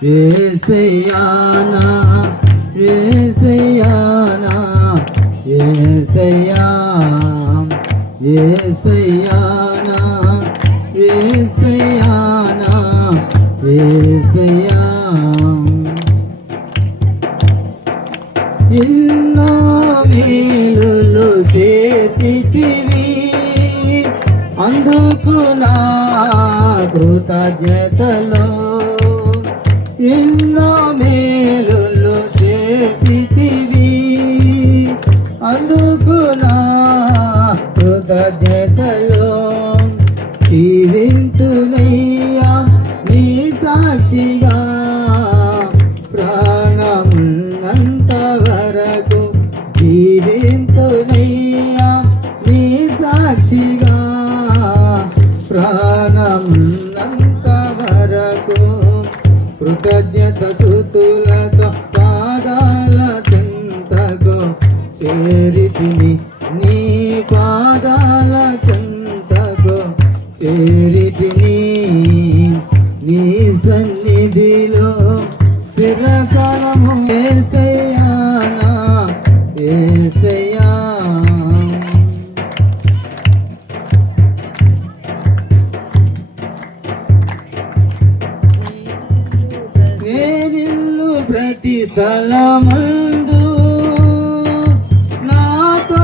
యేసయ్యానా యేసయ్యానా యేసయ్యా యేసయ్యానా యేసయ్యానా యేసయ్యా ఎన్నో మేలులు చేసితివి అందుకు నా కృతజ్ఞతలో ఎన్నో మేలులు చేసితివి అందుకు నా కృతజ్ఞతలో జీవింతునయ్యా నీ సాక్షిగా ప్రాణమున్నంత వరకు జీవింతునయ్యా నీ సాక్షిగా ప్రాణమున్నంత వరకు కృతజ్ఞత స్తుతులతో పాదాల చెంతకు చేరితిని నీ పాదాల చెంతకు చేరితిని నీ సన్నిధిలో స్థిరకాలము యేసయ్యానా యేసయ్యా నేనిల్లు ప్రతి స్థలమందు నాతో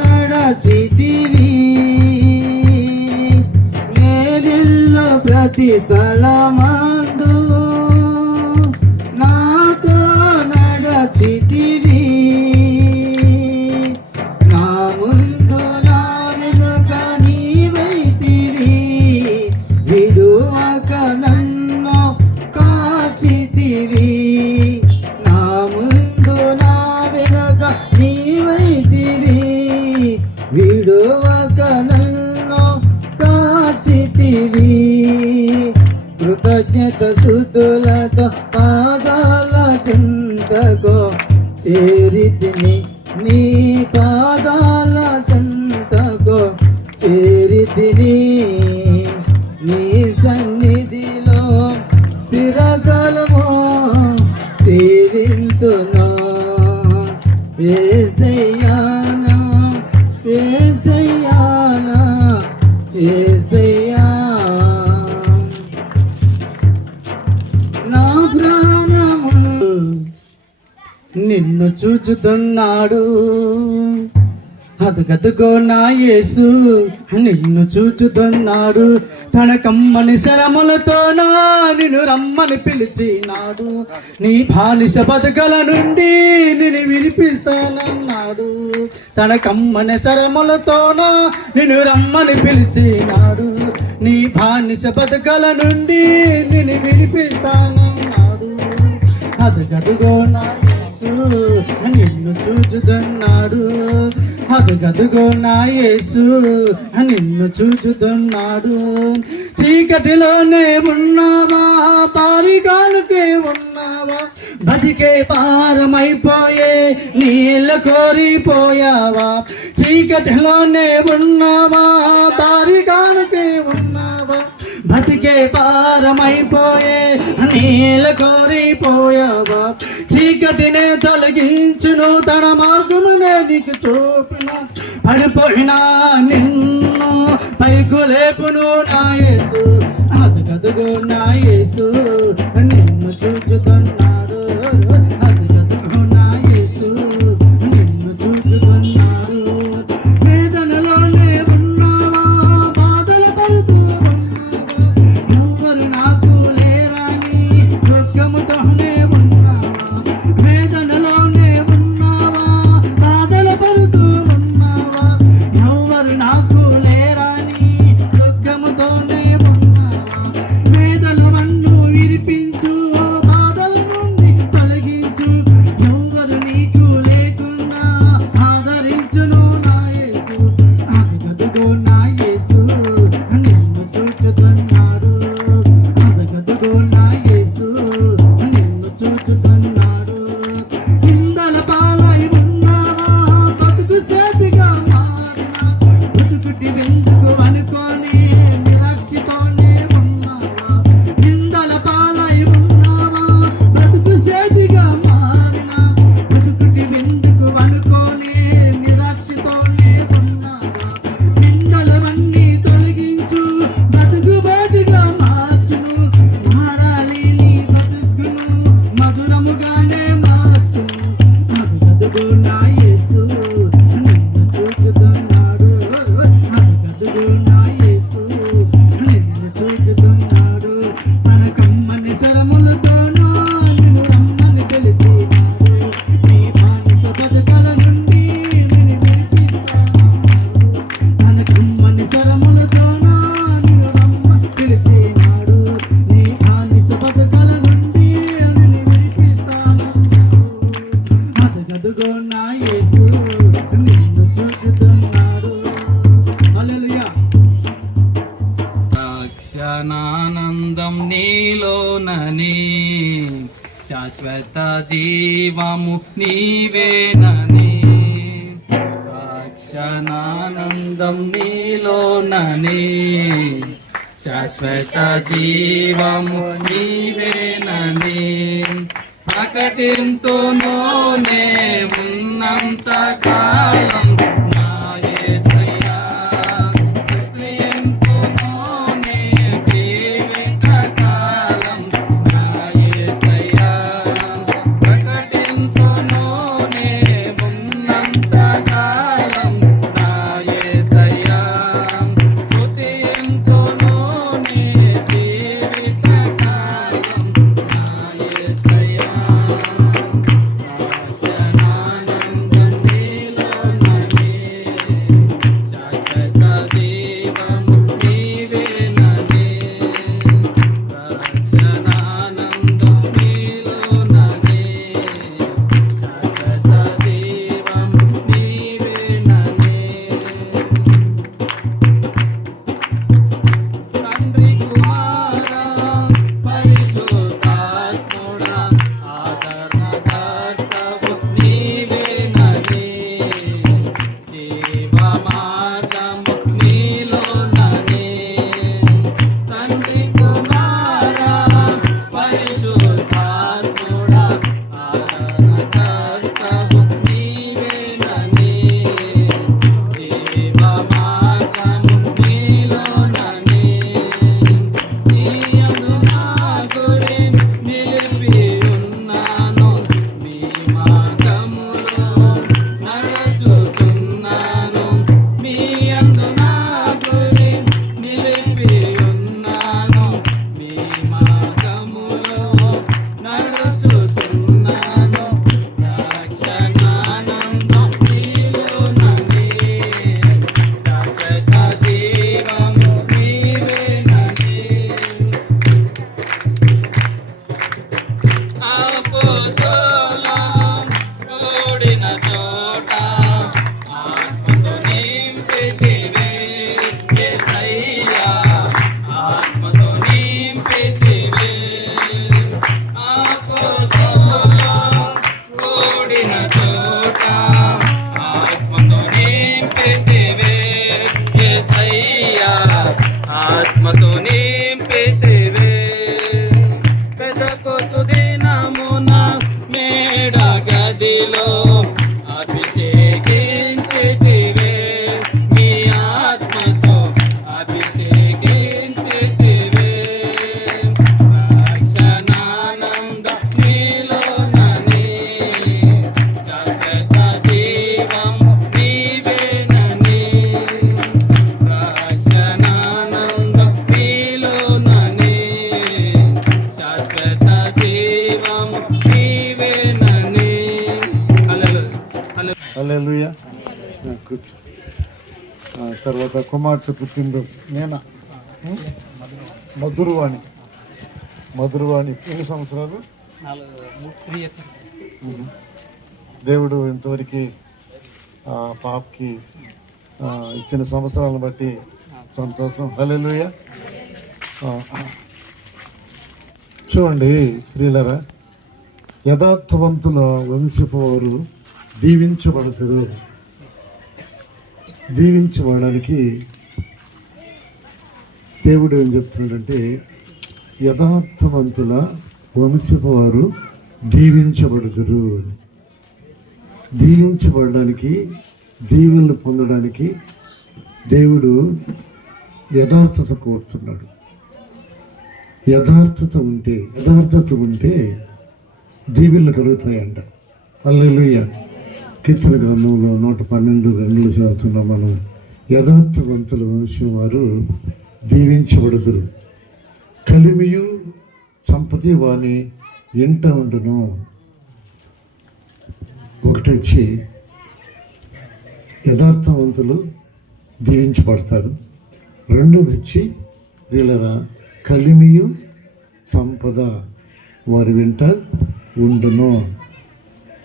నడచితివి నేనిల్లు ప్రతి స్థలమందు నాతో నడచితివి నా ముందు నా వెనుక నీవైతివి విడువక నన్ను కాచితివి నా ముందు నా వెనుక నీవైతివి విడువక నన్ను కాచితివి కృతజ్ఞత స్తుతులతో పాదాల చెంతకు చేరితిని నీ పాదాల చెంతకు చేరితిని నీ సన్నిధిలో స్థిరకాలము సేవింతును యేసయ్యానా యేసయ్యానా యేసయ్యా నా ప్రాణము నిన్ను చూచుతున్నాడు అదుగదుగో నా యేసు నిన్ను చూచుతున్నాడు తన కమ్మని శరములతో నిన్ను రమ్మని పిలిచినాడు నీ బానిస బతుకల నుండి నిన్ను విడిపిస్తానన్నాడు తన కమ్మని శరములతో నిన్ను రమ్మని పిలిచినాడు నీ బానిస బతుకల నుండి నిన్ను విడిపిస్తానన్నాడు అదుగదుగో నా యేసు నిన్ను చూచుతున్నాడు అదుగదుగో నా యేసు నిన్ను చూచుతున్నాడు చీకటిలోనే ఉన్నావా తారికాలకే ఉన్నావా బతికే పారమైపోయే నీళ్ళ కోరిపోయావా చీకటిలోనే ఉన్నావా తారికాలకే ఉన్నావా బతికే పారమైపోయే నీళ్ళ కోరిపోయావా చీకటినే తొలగించును తన మార్గమునే నీకు చూపిన పడిపోయినా నిన్ను పైకు లేపును నా యేసు అదుగదుగో నా యేసు నిన్ను చూచుతున్నాడు అదుగదుగో నా యేసు నిన్ను చూచుతున్నాడు వేదనలోనే ఉన్నావా బాధల పడుతూ ఉన్నావా నాకు లేరాని దుఃఖముతోనే ఉన్నావా వేదనలోనే ఉన్నావా బాధల పడుతూ ఉన్నావా ఎవరు నాకు లేరాని దుఃఖముతోనే ఉన్నావా వేదనవన్ను విరిపించు శాశ్వత జీవము నీవేనని రక్షణానందం నీలోనని శాశ్వత జీవము నీవేనని ప్రకటింతును నే ఉన్నంత కాలం నా యేసయ్యా స్తుతింతును నే జీవిత కాలం నా యేసయ్యా ప్రకటింతును నే ఉన్నంత కాలం నా యేసయ్యా స్తుతింతును నే జీవిత కాలం నా యేసయ్యా రక్షణానందం నీలోనని శాశ్వత జీవము నీవేనని రక్షణానందం నీలోనని శాశ్వత జీవము నీవేనని తండ్రి కుమార పరిశుద్ధాత్ముడా ఆదరణకర్తవు నీవేనని జీవ మార్గము నీలోనని తండ్రి కుమార పరిశుద్ధాత్ముడా ఆదరణకర్తవు నీవేనని జీవ మార్గము నీలోనని నీయందు నా గురి నిలిపి ఉన్నాను నీ మార్గములో నడుచుచున్నాను నీయందు నా గురి నిలిపి ఉన్నాను నీ మార్గములో నడుచుచున్నాను రక్షణానందం నీలోనని శాశ్వత జీవము నీవేనని అపోస్తలులం కూడిన చోట ఆత్మతో నింపితివే యేసయ్యా ఆత్మతో నింపితివే అపోస్తలులం కూడిన చోట ఆత్మతో నింపితివే యేసయ్యా ఆత్మతో నింపితివే పెదకొస్తు దినమున మేడ గదిలో అభిషేకించితివే నీ ఆత్మతో అభిషేకించితివే రక్షణానంద నీలోనని శాశ్వత జీవము నీవేనని రక్షణానంద నీలోనని శాశ్వత జీవము నీవేనని హల్లెలూయా. కూర్చో. తర్వాత కుమార్తె పుట్టినరోజు నేనా మధురవాణి ఎన్ని సంవత్సరాలు దేవుడు ఇంతవరకు పాపకి ఇచ్చిన సంవత్సరాలను బట్టి సంతోషం. హల్లెలూయా. చూడండి ప్రియులరా, యథార్థవంతుల వంశపు వారు దీవించబడతారు. దీవించబడడానికి దేవుడు ఏం చెప్తున్నాడంటే, యథార్థవంతుల వంశపు వారు దీవించబడుదురు. దీవించబడడానికి, దీవెనలు పొందడానికి దేవుడు యథార్థత కోరుతున్నాడు. యథార్థత ఉంటే దీవెనలు కలుగుతాయంట. హల్లెలూయా. కీర్తన గ్రంథంలో 112:2 చదువుతున్నాం మనం. యథార్థవంతుల వంశం వారు దీవించబడుదురు. కలిమియు సంపతి వాని ఎంట ఉండును. ఒకటి వచ్చి యథార్థవంతులు దీవించబడతారు. రెండోది వచ్చి వీళ్ళ కలిమియు సంపద వారి వెంట ఉండును.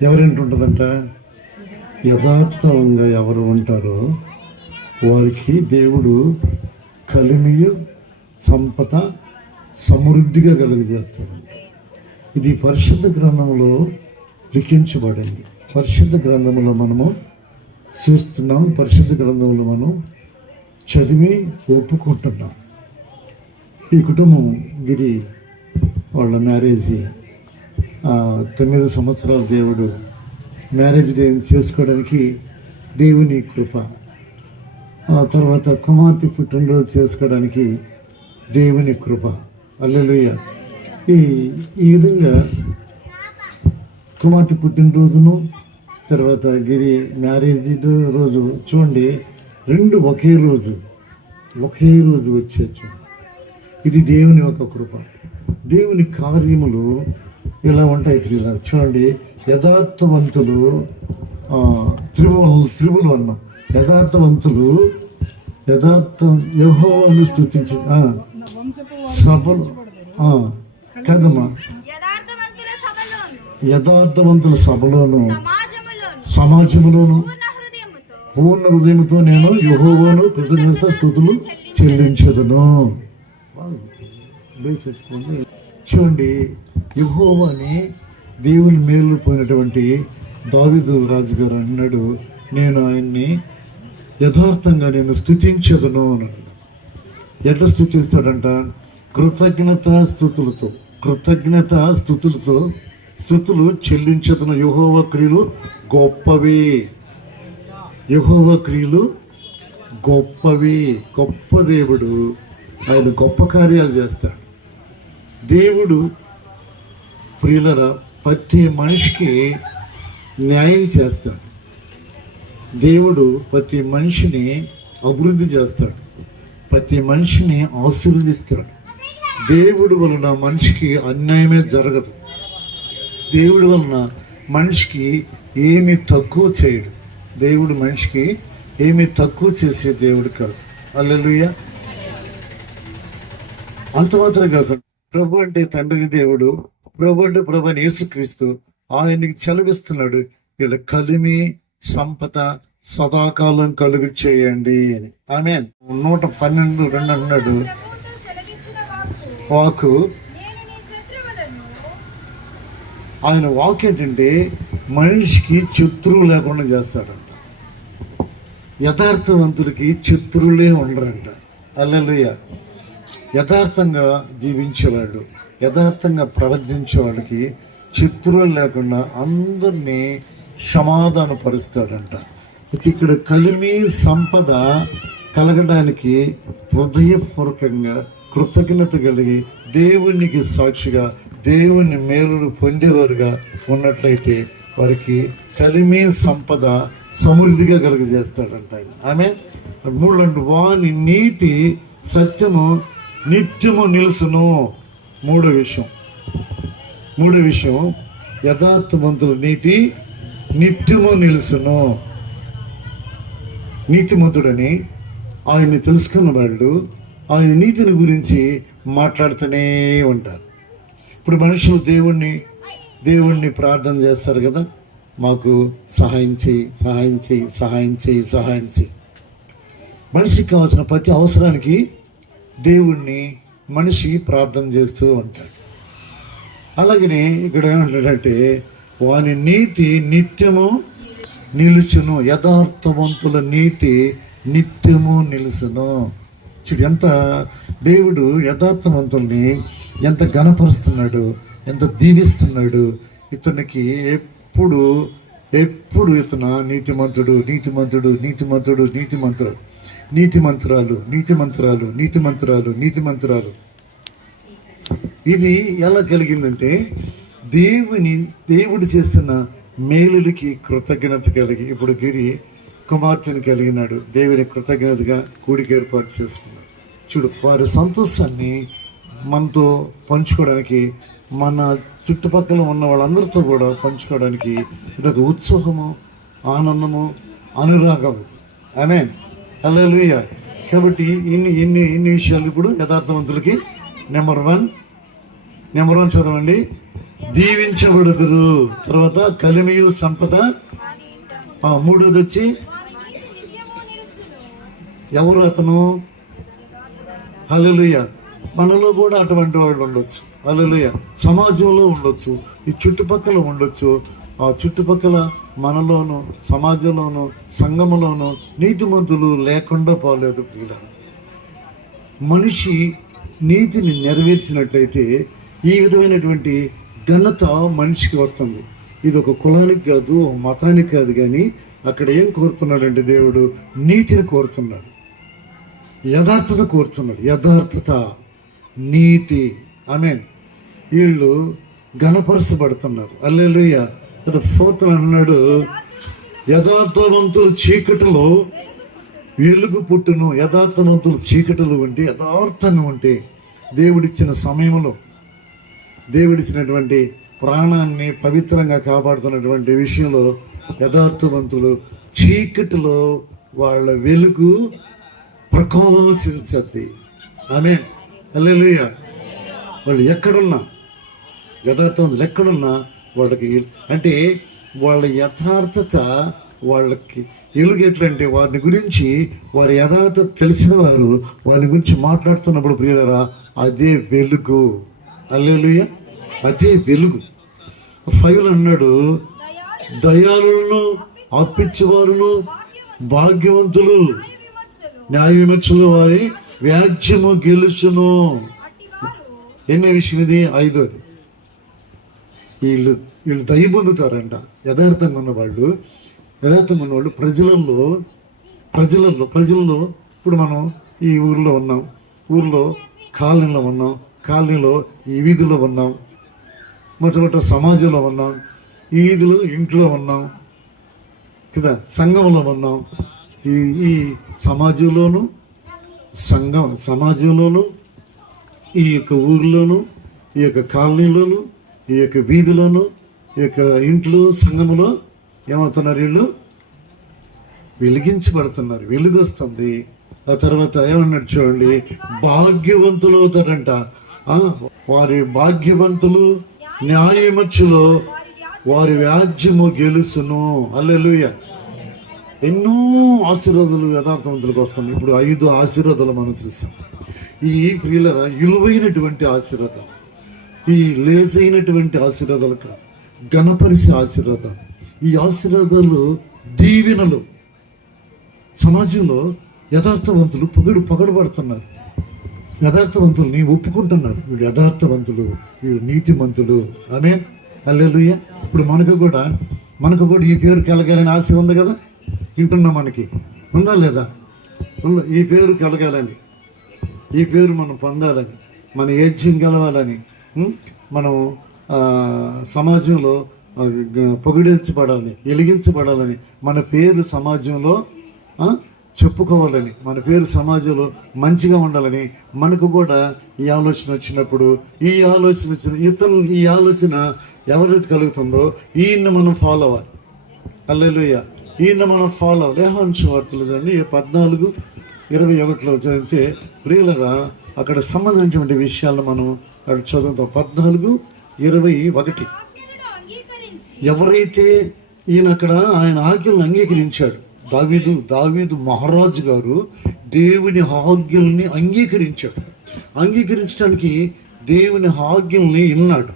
ఎవరింటి ఉంటుందంట? యథార్థంగా ఎవరు ఉంటారో వారికి దేవుడు కలిమియు సంపద సమృద్ధిగా కలుగజేస్తాడు. ఇది పరిశుద్ధ గ్రంథంలో లిఖించబడింది. పరిశుద్ధ గ్రంథంలో మనము చూస్తున్నాం, పరిశుద్ధ గ్రంథంలో మనం చదివి ఒప్పుకుంటున్నాం. ఈ కుటుంబం గిరి వాళ్ళ మ్యారేజ్ 9 సంవత్సరాలు దేవుడు మ్యారేజ్ డే చేసుకోవడానికి దేవుని కృప, ఆ తర్వాత కుమార్తె పుట్టినరోజు చేసుకోవడానికి దేవుని కృప. హల్లెలూయా. ఈ విధంగా కుమార్తె పుట్టినరోజును తర్వాత గిరి మ్యారేజ్ రోజు చూడండి, 2 ఒకే రోజు వచ్చేచ్చు. ఇది దేవుని ఒక కృప. దేవుని కార్యములు ఇలా ఉంటాయి ప్రియులారా. చూడండి, యథార్థవంతులు త్రివులు అన్నాం. యథార్థవంతులు యెహోవాను స్తుతించు సభలు కదమ్మా, యథార్థవంతుల సభలోను సమాజములోను పూర్ణ హృదయంతో నేను యెహోవాను కృతజ్ఞత స్తుతులు చెల్లించదును. చూడండి, యెహోవాని దేవుని మేలు పోయినటువంటి దావీదు రాజు గారు అన్నాడు, నేను ఆయన్ని యథార్థంగా నేను స్తుతించదును. ఎట్లా స్తుతిస్తాడంట? కృతజ్ఞత స్తుతులు చెల్లించదును. యెహోవా క్రియలు గొప్పవి, యెహోవా క్రియలు గొప్పవి. గొప్ప దేవుడు, ఆయన గొప్ప కార్యాలు చేస్తాడు. దేవుడు ప్రియులరా ప్రతి మనిషికి న్యాయం చేస్తాడు. దేవుడు ప్రతి మనిషిని అభివృద్ధి చేస్తాడు, ప్రతి మనిషిని ఆశీర్వదిస్తాడు. దేవుడి వలన మనిషికి అన్యాయమే జరగదు. దేవుడి వలన మనిషికి ఏమి తక్కువ చేయడు. దేవుడు మనిషికి ఏమి తక్కువ చేసే దేవుడు కాదు. హల్లెలూయా. అంత మాత్రం కాకుండా ప్రభు అంటే తండ్రి దేవుడు, ప్రభు అంటే ప్రభు అని యేసుక్రీస్తు ఆయనకి చెలవిస్తున్నాడు, వీళ్ళ కలిమి సంపద సదాకాలం కలుగు చేయండి అని. ఆమేన్. 112:2 అన్నాడు, వాకు ఆయన వాక్ ఏంటంటే మనిషికి శత్రువు లేకుండా చేస్తాడంట. యథార్థవంతుడికి శత్రువులే ఉండరంట. హల్లెలూయా. యథార్థంగా జీవించేవాడు, యథార్థంగా ప్రవర్తించేవాడికి శత్రువులు లేకుండా అందరినీ సమాధానపరుస్తాడంట. ఇక్కడ కలిమి సంపద కలగడానికి హృదయపూర్వకంగా కృతజ్ఞత కలిగి దేవునికి సాక్షిగా దేవుని మేలును పొందేవారుగా ఉన్నట్లయితే వారికి కలిమి సంపద సమృద్ధిగా కలుగజేస్తాడంట ఆయన. ఆమె 3 వాని నీతి సత్యము నిత్యము నిలుసును. మూడో విషయం యథార్థవంతుల నీతి నిత్యము నిలుసును. నీతిమంతుడని ఆయన్ని తెలుసుకున్న వాళ్ళు ఆయన నీతిని గురించి మాట్లాడుతూనే ఉంటారు. ఇప్పుడు మనుషులు దేవుణ్ణి ప్రార్థన చేస్తారు కదా, మాకు సహాయం చేయి. మనిషికి కావాల్సిన ప్రతి అవసరానికి దేవుణ్ణి మనిషి ప్రార్థన చేస్తూ ఉంటాడు. అలాగనే ఇక్కడ ఏమంటాడంటే వాని నీతి నిత్యము నిలుచును. యథార్థవంతుల నీతి నిత్యము నిలుచును. చూడు, ఎంత దేవుడు యథార్థవంతుల్ని ఎంత ఘనపరుస్తున్నాడు, ఎంత దీవిస్తున్నాడు. ఇతనికి ఎప్పుడు ఇతను నీతిమంతుడు, నీతిమంతురాలు. ఇది ఎలా కలిగిందంటే దేవుడు చేస్తున్న మేలుడికి కృతజ్ఞత కలిగి, ఇప్పుడు గిరి కుమార్తెను కలిగినాడు, దేవుని కృతజ్ఞతగా కూడిక ఏర్పాటు చేసుకున్నాడు. చూడు, వారి సంతోషాన్ని మనతో పంచుకోవడానికి, మన చుట్టుపక్కల ఉన్న వాళ్ళందరితో కూడా పంచుకోవడానికి ఇదొక ఉత్సాహము, ఆనందము, అనురాగం. ఆమేన్. హల్లెలూయా. కాబట్టి ఇన్ని విషయాలు ఇప్పుడు యథార్థవంతులకి నెంబర్ వన్ చదవండి, దీవించబడుదురు. తర్వాత కలిమియు సంపద. మూడోది వచ్చి ఎవరు అతను? హల్లెలూయా. మనలో కూడా అటువంటి వాళ్ళు ఉండొచ్చు. హల్లెలూయా. సమాజంలో ఉండొచ్చు, ఈ చుట్టుపక్కల ఉండొచ్చు. ఆ చుట్టుపక్కల మనలోను, సమాజంలోను, సంఘములోను నీతిమంతులు లేకుండా పోలేదు ప్రియులారా. మనిషి నీతిని నెరవేర్చినట్లయితే ఈ విధమైనటువంటి ఘనత మనిషికి వస్తుంది. ఇది ఒక కులానికి కాదు, ఒక మతానికి కాదు, కానీ అక్కడ ఏం కోరుతున్నాడంటే దేవుడు నీతిని కోరుతున్నాడు, యథార్థత కోరుతున్నాడు. యథార్థత, నీతి. ఆమేన్. వీళ్ళు ఘనపరచబడుతున్నారు. హల్లెలూయా. 4th అన్నాడు, యథార్థవంతులు చీకటిలో వెలుగు పుట్టును. యథార్థవంతులు చీకటిలో ఉంటే, యథార్థంగా ఉంటే, దేవుడిచ్చిన సమయంలో దేవుడిచ్చినటువంటి ప్రాణాన్ని పవిత్రంగా కాపాడుతున్నటువంటి విషయంలో యథార్థవంతులు చీకటిలో వాళ్ళ వెలుగు ప్రకాశించద్ది. ఆమేన్. హల్లెలూయా. వాళ్ళు ఎక్కడున్నా, యథార్థవంతులు ఎక్కడున్నా వాళ్ళకి అంటే వాళ్ళ యథార్థత వాళ్ళకి ఎలుగెట్లంటే వారిని గురించి, వారి యథార్థత తెలిసిన వారు వారి గురించి మాట్లాడుతున్నప్పుడు ప్రియులారా, అదే వెలుగు. హల్లెలూయా. అదే వెలుగు. 5 అన్నాడు, దయాళులను, అప్పించేవారును, భాగ్యవంతులు, న్యాయ విమర్శలు వారి వ్యాజ్యము గెలుచును. ఎన్ని విషయం ఇది? 5. వీళ్ళు దయ పొందుతారంట. యథార్థంగా ఉన్నవాళ్ళు, యథార్థంగా ఉన్నవాళ్ళు ప్రజలలో ఇప్పుడు మనం ఈ ఊర్లో ఉన్నాం, ఊర్లో కాలనీలో ఉన్నాం, కాలనీలో ఈ వీధిలో ఉన్నాం, మొట్టమొదటి సమాజంలో ఉన్నాం, ఈ వీధిలో ఇంట్లో ఉన్నాం కదా, సంఘంలో ఉన్నాం. ఈ సమాజంలోను, సమాజంలోను, ఈ యొక్క ఊర్లోను, ఈ యొక్క కాలనీలోను, ఈ యొక్క వీధిలోను, ఈ యొక్క ఇంట్లో, సంఘములో ఏమవుతున్నారు? వీళ్ళు వెలిగించబడుతున్నారు. వెలుగు వస్తుంది. ఆ తర్వాత ఏమన్నాడు చూడండి, భాగ్యవంతులు అవుతారంట. వారి భాగ్యవంతులు, న్యాయ విమర్శలో వారి వ్యాజ్యము గెలుసును. హల్లెలూయా. ఎన్నో ఆశీర్వాదాలు యథార్థవంతులకు వస్తుంది. ఇప్పుడు 5 ఆశీర్వాదాలు మనం చూసాం. ఈ ప్రియులర విలువైనటువంటి ఆశీర్వాదాలు, ఈ లేజైనటువంటి ఆశీర్వాదాలు కాదు, ఘనపరిచే ఆశీర్వాదాలు. ఈ ఆశీర్వాదాలు దీవెనలు. సమాజంలో యథార్థవంతులు పొగడబడుతున్నారు. యథార్థవంతుల్ని ఒప్పుకుంటున్నారు. వీడు యథార్థవంతులు, వీడు నీతిమంతులు. ఆమేన్. హల్లెలూయా. ఇప్పుడు మనకు కూడా ఈ పేరు కలగాలని ఆశ ఉంది కదా, వింటున్నాం. మనకి ఉందా లేదా? ఈ పేరు కలగాలని, ఈ పేరు మనం పొందాలని, మన ఏజ్యం గెలవాలని, మనం సమాజంలో పొగిడించబడాలని, వెలిగించబడాలని, మన పేరు సమాజంలో చెప్పుకోవాలని, మన పేరు సమాజంలో మంచిగా ఉండాలని మనకు కూడా ఈ ఆలోచన వచ్చినప్పుడు, ఈ ఆలోచన ఎవరైతే కలుగుతుందో ఈయన్ని మనం ఫాలో అవ్వాలి. హల్లెలూయా. ఈయన మనం ఫాలో అవ్వాలి. యోహాను సువార్తలు 14:21 చదివితే ప్రియులరా, అక్కడ సంబంధించినటువంటి విషయాలను మనం అక్కడ చదువుతాం. 14:21. ఎవరైతే ఈయన అక్కడ ఆయన ఆజ్ఞలను అంగీకరించాడు, దావీదు మహారాజు గారు దేవుని ఆజ్ఞల్ని అంగీకరించాడు. అంగీకరించడానికి దేవుని ఆజ్ఞల్ని విన్నాడు.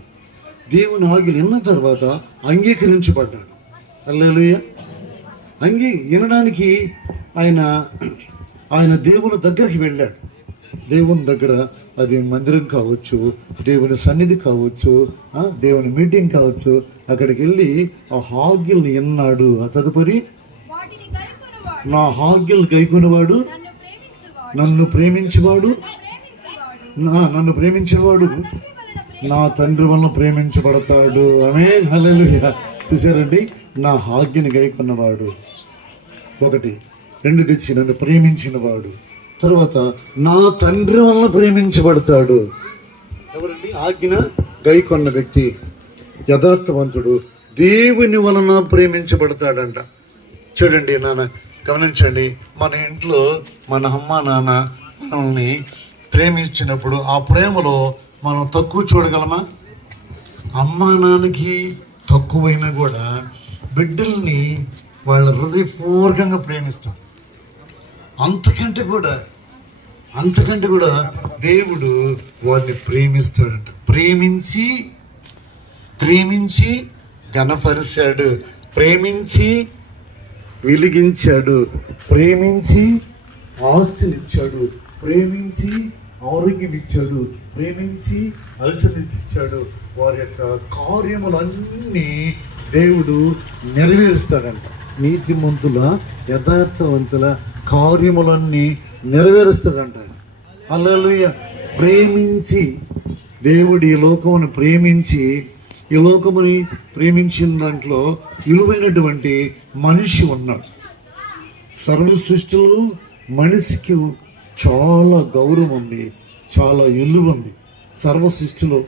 దేవుని ఆజ్ఞలు విన్న తర్వాత అంగీకరించబడ్డాడు. హల్లెలూయా. వినడానికి ఆయన దేవుని దగ్గరికి వెళ్ళాడు. దేవుని దగ్గర, అది మందిరం కావచ్చు, దేవుని సన్నిధి కావచ్చు, దేవుని మీటింగ్ కావచ్చు, అక్కడికి వెళ్ళి ఆ ఆజ్ఞల్ని విన్నాడు. ఆ తదుపరి, నా ఆజ్ఞలు గైకొనేవాడు, నన్ను ప్రేమించేవాడు నా తండ్రి వలన ప్రేమించబడతాడు. ఆమేన్. హల్లెలూయా. చూసారండి, నా ఆజ్ఞని గైకొన్నవాడు. 1, 2 తెచ్చి నన్ను ప్రేమించిన వాడు. తర్వాత నా తండ్రి వలన ప్రేమించబడతాడు. ఎవరండి? ఆజ్ఞ గైకొన్న వ్యక్తి, యథార్థవంతుడు, దేవుని వలన ప్రేమించబడతాడంట. చూడండి నాన్న, గమనించండి. మన ఇంట్లో మన అమ్మ నాన్న మనల్ని ప్రేమించినప్పుడు ఆ ప్రేమలో మనం తక్కువ చూడగలమా? అమ్మా నాన్నకి తక్కువైనా కూడా బిడ్డల్ని వాళ్ళ హృదయపూర్వకంగా ప్రేమిస్తాం. అంతకంటే కూడా అంతకంటే కూడా దేవుడు వారిని ప్రేమిస్తాడంట. ప్రేమించి ఘనపరిచాడు, ప్రేమించి వెలిగించాడు, ప్రేమించి ఆస్తినిచ్చాడు, ప్రేమించి ఆరోగ్యం ఇచ్చాడు, ప్రేమించి అలసనిచ్చాడు. వారి యొక్క కార్యములన్నీ దేవుడు నెరవేరుస్తాడంట. నీతిమంతుల యథార్థవంతుల కార్యములన్నీ నెరవేరుస్తాడంట. హల్లెలూయా. ప్రేమించి దేవుడు ఈ లోకమును ప్రేమించి, ఈ లోకముని ప్రేమించిన దాంట్లో విలువైనటువంటి మనిషి ఉన్నాడు. సర్వ సృష్టిలో మనిషికి చాలా గౌరవం ఉంది, చాలా విలువ ఉంది. సర్వ సృష్టిలో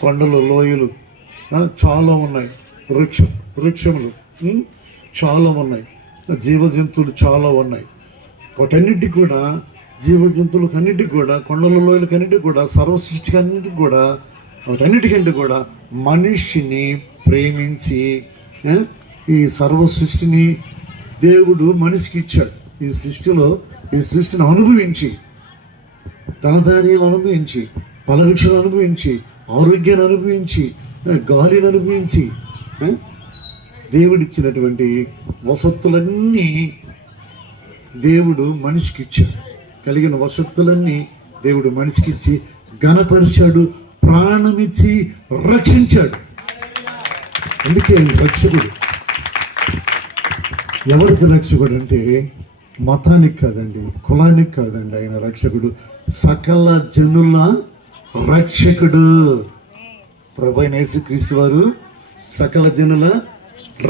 కొండలు, లోయలు చాలా ఉన్నాయి, వృక్షములు చాలా ఉన్నాయి, జీవజంతువులు చాలా ఉన్నాయి. వాటన్నిటికి కూడా, జీవజంతువులకు అన్నిటికి కూడా, కొండల లోయలకు అన్నిటికి కూడా, సర్వ సృష్టికి అన్నిటికి కూడా, వాటన్నిటికంటే కూడా మనిషిని ప్రేమించి ఈ సర్వ సృష్టిని దేవుడు మనిషికి ఇచ్చాడు. ఈ సృష్టిని అనుభవించి, ధనధాన్యాలు అనుభవించి, ఫలవృక్షాలు అనుభవించి, ఆరోగ్యాన్ని అనుభవించి, గాలిని అనుభవించి, దేవుడిచ్చినటువంటి వసతులన్నీ దేవుడు మనిషికి ఇచ్చాడు. కలిగిన వసతులన్నీ దేవుడు మనిషికి ఇచ్చి ఘనపరిచాడు, ప్రాణమిచ్చి రక్షించాడు. అందుకే రక్షకుడు. ఎవరికి రక్షకుడు అంటే మతానికి కాదండి, కులానికి కాదండి. ఆయన రక్షకుడు, సకల జనుల రక్షకుడు. ప్రభువైన యేసుక్రీస్తు వారు సకల జనుల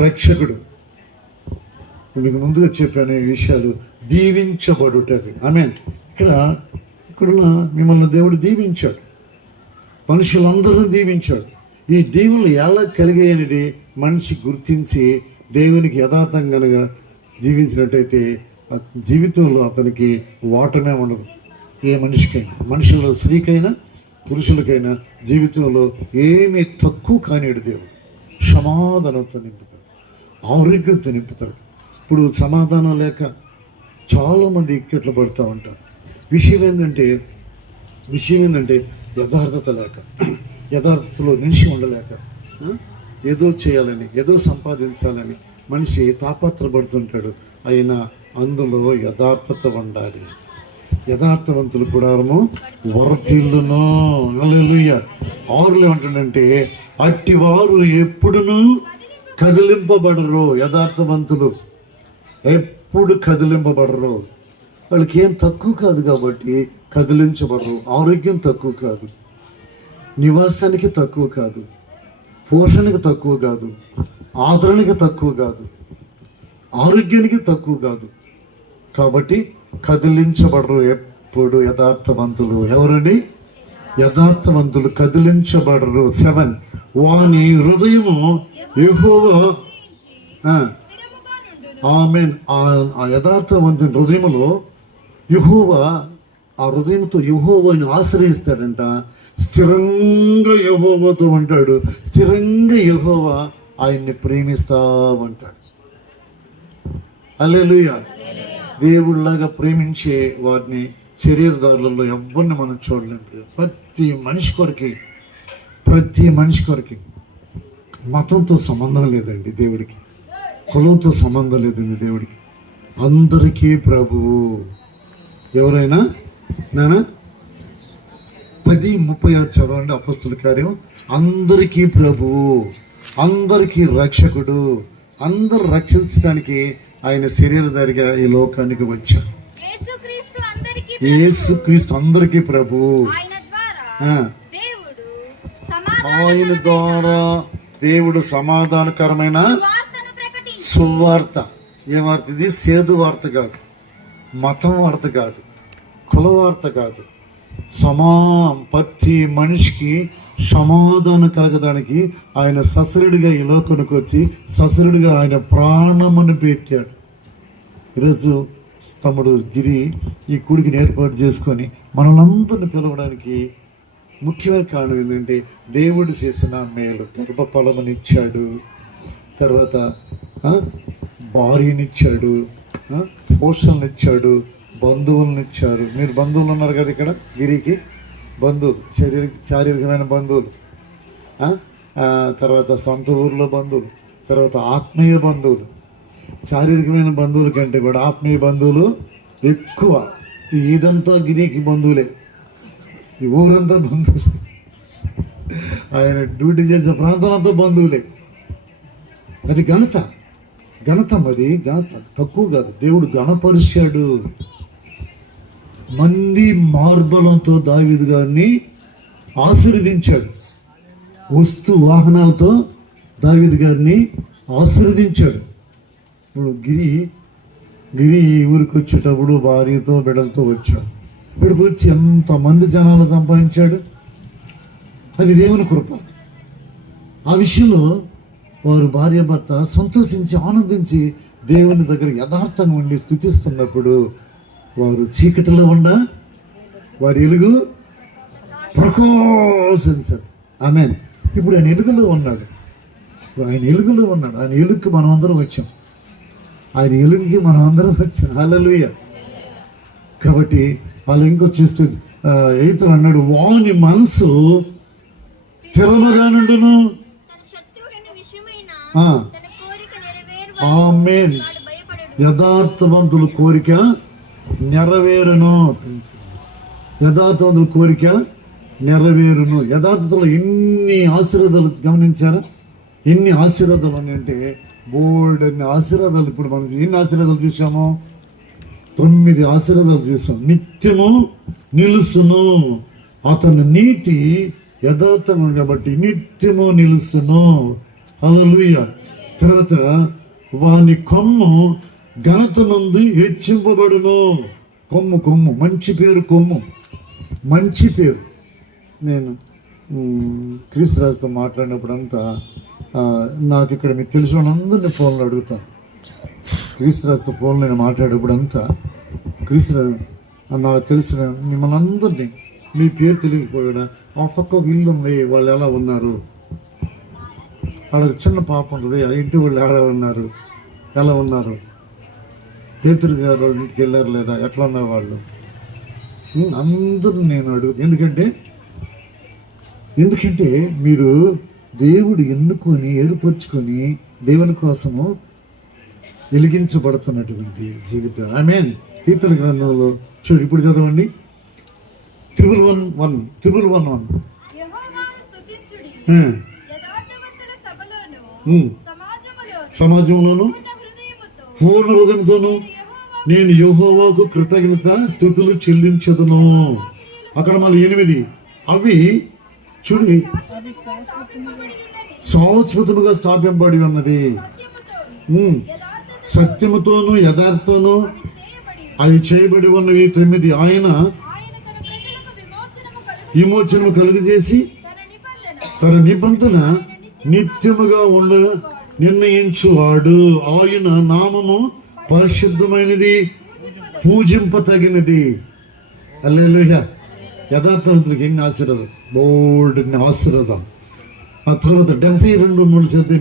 రక్షకుడు. మీకు ముందుగా చెప్పాను ఈ విషయాలు. దీవించబడుటది. ఆమేన్. ఇక్కడ మిమ్మల్ని దేవుడు దీవించాడు, మనుషులందరూ దీవించాడు. ఈ దీవులు ఎలా కలిగాయనేది మనిషి గుర్తించి దేవునికి యథార్థంగా జీవించినట్టయితే జీవితంలో అతనికి ఓటమే ఉండదు. ఏ మనిషికైనా, మనుషుల్లో స్త్రీకైనా పురుషులకైనా జీవితంలో ఏమీ తక్కువ కానిడు దేవుడు. సమాధానంతో నింపుతాడు, ఆరోగ్యంతో నింపుతాడు. ఇప్పుడు సమాధానం లేక చాలామంది ఇక్కట్లు పడుతూ ఉంటారు. విషయం ఏంటంటే యథార్థత లేక, యథార్థతలో నిలిచి ఉండలేక, ఏదో చేయాలని, ఏదో సంపాదించాలని మనిషి తాపత్రపడుతుంటాడు. అయినా అందులో యథార్థత ఉండాలి. యథార్థవంతులు కూడాము వర్ధిల్లును. హల్లెలూయా. 6 ఏమంటాడంటే అట్టివారు ఎప్పుడునూ కదిలింపబడరు. యథార్థవంతులు ఎప్పుడు కదిలింపబడరు. వాళ్ళకి ఏం తక్కువ కాదు కాబట్టి కదిలించబడరు. ఆరోగ్యం తక్కువ కాదు, నివాసానికి తక్కువ కాదు, పోషణకి తక్కువ కాదు, ఆదరణకి తక్కువ కాదు, ఆరోగ్యానికి తక్కువ కాదు. కాబట్టి కదిలించబడరు ఎప్పుడు యథార్థవంతులు. ఎవరండి? యథార్థవంతులు కదిలించబడరు. 7 వాని హృదయము యెహోవా. ఆమేన్. ఆ యథార్థవంతుని హృదయములో యెహోవా, ఆ హృదయంతో యెహోవాని ఆశ్రయిస్తాడంట. స్థిరంగా యెహోవాతో ఉంటాడు. స్థిరంగా యెహోవా ఆయన్ని ప్రేమిస్తా ఉంటాడు. హల్లెలూయా. దేవుళ్ళలాగా ప్రేమించే వారిని శరీరదారులలో ఎవరిని మనం చూడలేము. ప్రతి మనిషి కొరకి మతంతో సంబంధం లేదండి దేవుడికి, కులంతో సంబంధం లేదండి దేవుడికి. అందరికీ ప్రభువు. ఎవరైనా నానా 10:36 చదవండి. అపొస్తలుల కార్యం. అందరికీ ప్రభువు, అందరికీ రక్షకుడు, అందరు రక్షించడానికి ఆయన శరీరధారిగా ఈ లోకానికి వచ్చాడు. యేసుక్రీస్తు అందరికీ ప్రభువు. ఆయన ద్వారా దేవుడు సమాధానకరమైన సువార్త. ఏ వార్త ఇది? సేదు వార్త కాదు, మతం వార్త కాదు, కుల వార్త కాదు. ప్రతి మనిషికి సమాధానం కలగడానికి ఆయన సశరీరుడిగా ఈ లోకానికి వచ్చి సశరీరుడిగా ఆయన ప్రాణమును పెట్టాడు. ఈరోజు తమ్ముడు గిరి ఈ కూడికిని ఏర్పాటు చేసుకొని మనల్ని పిలవడానికి ముఖ్యమైన కారణం ఏంటంటే దేవుడు చేసిన మేలు. గర్భఫలమునిచ్చాడు, తర్వాత భార్యనిచ్చాడు, పోషణనిచ్చాడు, బంధువులను ఇచ్చారు. మీరు బంధువులు ఉన్నారు కదా ఇక్కడ, గిరికి బంధువులు, శారీరకమైన బంధువులు, తర్వాత సొంత ఊర్లో బంధువులు, తర్వాత ఆత్మీయ బంధువులు. శారీరకమైన బంధువుల కంటే కూడా ఆత్మీయ బంధువులు ఎక్కువ. ఇదంతా గిరికి బంధువులే, ఈ ఊరంతా బంధువులే, ఆయన డ్యూటీ చేసే ప్రాంతం అంతా బంధువులే. అది ఘనత, మరి ఘనత తక్కువ కాదు. దేవుడు ఘనపరిచాడు. మంది మార్బలంతో దావీదు గారిని ఆశీర్వదించాడు. వస్తు వాహనాలతో దావీదు గారిని ఆశీర్వదించాడు. ఇప్పుడు గిరి ఈ ఊరికి వచ్చేటప్పుడు భార్యతో బిడ్డలతో వచ్చాడు. ఇక్కడికి వచ్చి ఎంతమంది జనాలు సంపాదించాడు. అది దేవుని కృప. ఆ విషయంలో వారు భార్య భర్త సంతోషించి ఆనందించి దేవుని దగ్గర యథార్థంగా ఉండి స్తుతిస్తున్నప్పుడు వారు చీకటిలో ఉన్న వారి ఎలుగు ప్రకాశించారు. ఆమేన్. ఇప్పుడు ఆయన ఎలుగులో ఉన్నాడు. ఆయన ఎలుగుకి మనం అందరం వచ్చాం. ఆయన ఎలుగుకి మనం అందరం వచ్చాం. హల్లెలూయా. కాబట్టి వాళ్ళు ఇంకో చూస్తే 8 అన్నాడు, వాని మనసు స్థిరముగా నుండును. ఆమేన్. యథార్థవంతుల కోరిక నెరవేరును. యథార్థతలో ఎన్ని ఆశీర్వాదాలు గమనించారా? ఎన్ని ఆశీర్వాదాలు ఉన్నాయంటే బోల్డ్ అన్ని ఆశీర్వాదాలు. ఇప్పుడు మనం ఎన్ని ఆశీర్వాదాలు చూసామో? 9 ఆశీర్వాదాలు చూసాం. నిత్యము నిలుసును. అతని నీతి యథార్థము కాబట్టి నిత్యము నిలుసును. హల్లెలూయా. తర్వాత వాని కొమ్ము ఘనత నుండి హెచ్చింపబడును. కొమ్ము మంచి పేరు. నేను క్రీస్తురాజుతో మాట్లాడినప్పుడు అంతా నాకు ఇక్కడ మీకు తెలిసిన అందరినీ ఫోన్లో అడుగుతాను. క్రీస్తురాజుతో ఫోన్లో నేను మాట్లాడేప్పుడు అంతా క్రీస్తురాజు నాకు తెలిసిన మిమ్మల్ని అందరినీ మీ పేరు తెలియకపోయాడా, ఆ పక్క ఒక ఇల్లు ఉంది, వాళ్ళు ఎలా ఉన్నారు, ఆడ చిన్న పాప ఉంటుంది, ఆ ఇంటి వాళ్ళు ఎలా ఉన్నారు, పేతురు గారు వాళ్ళ ఇంటికి వెళ్ళారు లేదా, ఎట్లా ఉన్నారు వాళ్ళు, అందరూ నేను అడుగు. ఎందుకంటే మీరు దేవుడు ఎన్నుకొని ఏర్పరచుకొని దేవుని కోసము వెలిగించబడుతున్నటువంటి జీవితం. ఆమేన్. కీర్తన గ్రంథంలో చూడు, ఇప్పుడు చదవండి 111. సమాజంలోను పూర్ణ హృదయంతోను నేను యెహోవాకు కృతజ్ఞత స్తుతులు చెల్లించదును. అక్కడ మళ్ళీ 8 అవి చూడండి, శాశ్వతముగా స్థాపింపబడి ఉన్నది. సత్యముతోను యథార్థతోను అవి చేయబడి ఉన్నవి. 9 ఆయన విమోచనము కలుగజేసి తన నిబంధన నిత్యముగా ఉండ నిర్ణయించువాడు. ఆయన నామము పరిశుద్ధమైనది, పూజింపతగినది. హల్లెలూయా. యథార్థవంతులకు ఎన్ని ఆశీర్వాదం, బోల్డ్ ఆశీర్వాదం. ఆ తర్వాత 72 చదివి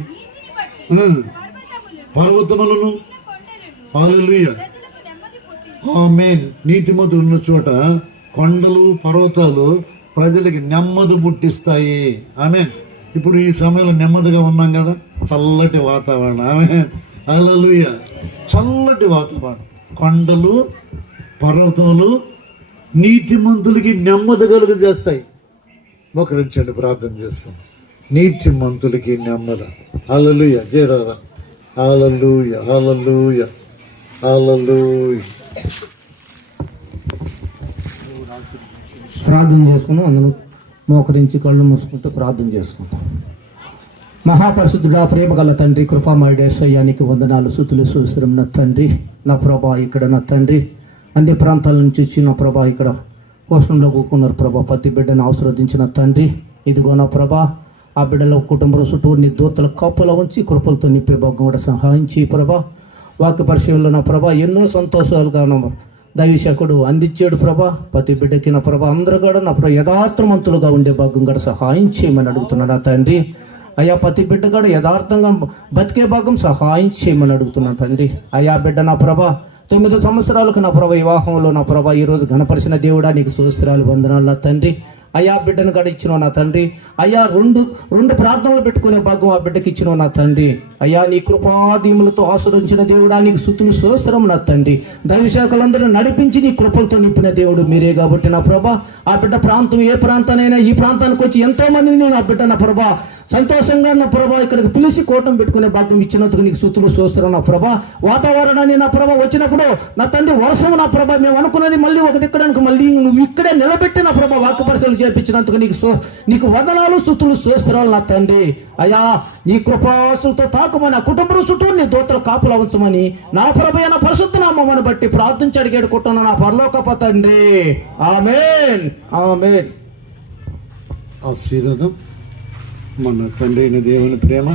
పర్వతములను, హల్లెలూయా, ఆమేన్. నీతిమంతులు ఉన్న చోట కొండలు పర్వతాలు ప్రజలకి నెమ్మది పుట్టిస్తాయి. ఆమేన్. ఇప్పుడు ఈ సమయంలో నెమ్మదిగా ఉన్నాం కదా, చల్లటి వాతావరణం. ఆమేన్. హల్లెలూయా. చల్లటి వాతావరణం, కొండలు పర్వతాలు నీతిమంతులకి నెమ్మది కలుగు చేస్తాయి. మోకరించండి, ప్రార్థన చేసుకోండి. నీతిమంతులకి నెమ్మది. హల్లెలూయా. జయరారా. హల్లెలూయా. హల్లెలూయా. హల్లెలూయా. ప్రార్థన చేసుకుందాం. అందరూ మోకరించి కళ్ళు మూసుకుంటూ ప్రార్థన చేసుకుంటాం. మహాపరిశుద్ధుడా, ప్రేమ గల తండ్రి, కృపామయుడేసయ్యానికి వందనాలు, స్తుతులు స్తోత్రం. నా తండ్రి, నా ప్రభా, ఇక్కడ నా తండ్రి అన్ని ప్రాంతాల నుంచి వచ్చి నా ప్రభా ఇక్కడ పోషణలో కూకున్నారు ప్రభా. ప్రతి బిడ్డను ఆశీర్వదించిన తండ్రి, ఇదిగో నా ప్రభా ఆ బిడ్డల కుటుంబం చుట్టూ నీ దూతల కాపుల ఉంచి కృపలతో నింపే భాగం కూడా సహాయం చేయి ప్రభా. వాక్య పరిచయంలో నా ప్రభా ఎన్నో సంతోషాలుగా దైవశకుడు అందించాడు ప్రభా. ప్రతి బిడ్డకి నా ప్రభా అందరూ కూడా నా ప్రభా యథార్థవంతులుగా ఉండే భాగం కూడా సహాయం చేయమని అడుగుతున్నాడు నా తండ్రి. అయ్యా ప్రతి బిడ్డ కూడా యథార్థంగా బతికే భాగం సహాయం చేయమని అడుగుతున్నాను తండ్రి. అయ్యా బిడ్డ నా ప్రభా 9 సంవత్సరాలకు నా ప్రభా వివాహంలో నా ప్రభా ఈరోజు ఘనపరిచిన దేవుడా నీకు స్తోత్రాలు వందనాలు నా తండ్రి. అయ్యా బిడ్డను కూడా ఇచ్చినావు నా తండ్రి. అయ్యా రెండు ప్రార్థనలు పెట్టుకునే భాగం ఆ బిడ్డకి ఇచ్చినావు నా తండ్రి. అయ్యా నీ కృపాదీములతో ఆశ్రయించిన దేవుడా నీకు స్తుతులు స్తోత్రం నా తండ్రి. దైవశాఖలందరూ నడిపించి నీ కృపలతో నింపిన దేవుడు మీరే కాబట్టి నా ప్రభా ఆ బిడ్డ ప్రాంతం ఏ ప్రాంతానైనా ఈ ప్రాంతానికి వచ్చి ఎంతో మందిని నా బిడ్డ నా ప్రభా సంతోషంగా నా ప్రభా ఇక్కడికి పిలిచి కూటం పెట్టుకునే భాగ్యం ఇచ్చినందుకు నీకు స్తుతులు స్తోత్రం నా ప్రభా. వాతావరణాన్ని నా ప్రభా వచ్చినప్పుడు నా తండ్రి వర్షం నా ప్రభా మేము అనుకున్నది మళ్ళీ ఒకటి ఎక్కడానికి మళ్ళీ నువ్వు ఇక్కడే నిలబెట్టి నా ప్రభా వాక్య పరిశీలన చేర్పించినందుకు నీకు వందనాలు స్తుతులు స్తోత్రాలు నా తండ్రి. అయ్యా నీ కృపాసులతో తాకమని ఆ కుటుంబం చుట్టూ నీ దూతలు కాపులా ఉంచమని నా ప్రభు నా పరిశుద్ధ నామమును బట్టి ప్రార్థించి అడిగేడుకుంటున్నా నా పరలోకపు తండ్రి. ఆమేన్ ఆమేన్. ఆశీర్వాదం మన తండ్రి అయిన దేవుని ప్రేమ,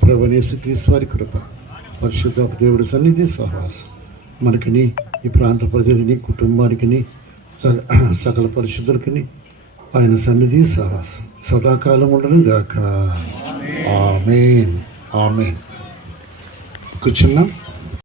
ప్రభువైన యేసుక్రీస్తు వారి కృప, పరిశుద్ధ దేవుడి సన్నిధి సహవాసం మనకిని ఈ ప్రాంత ప్రజలని కుటుంబానికి సకల పరిశుద్ధులకి ఆయన సన్నిధి సహవాసం సదాకాలం ఉండను గాక. ఆమేన్ ఆమేన్. కూర్చున్నాం.